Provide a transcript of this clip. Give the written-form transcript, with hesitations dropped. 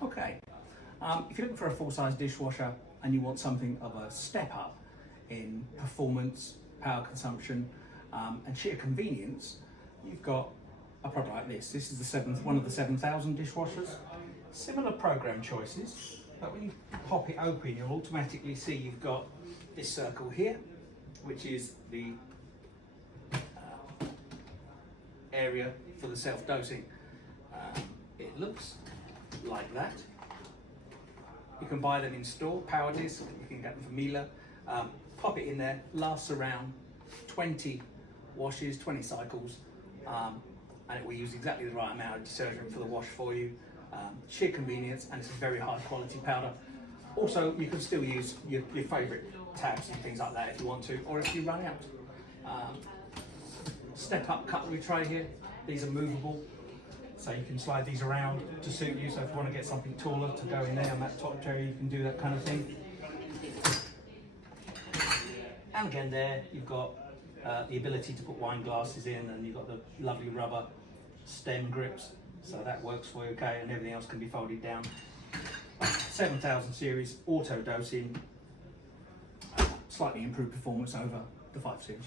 Okay, if you're looking for a full-size dishwasher and you want something of a step up in performance, power consumption, and sheer convenience, you've got a product like this. This is one of the 7000 dishwashers. Similar program choices, but when you pop it open, you'll automatically see you've got this circle here, which is the area for the self-dosing. It looks like that. You can buy them in store, PowerDisk, you can get them from Miele. Pop it in there, lasts around 20 washes, 20 cycles, and it will use exactly the right amount of detergent for the wash for you. Sheer convenience, and it's a very high quality powder. Also, you can still use your favourite tabs and things like that if you want to, or if you run out. Step up cutlery tray here, these are movable, so you can slide these around to suit you. So if you want to get something taller to go in there on that top tray, you can do that kind of thing. And again there, you've got the ability to put wine glasses in, and you've got the lovely rubber stem grips, so that works for you, okay, and everything else can be folded down. 7000 series, auto dosing, slightly improved performance over the 5 series.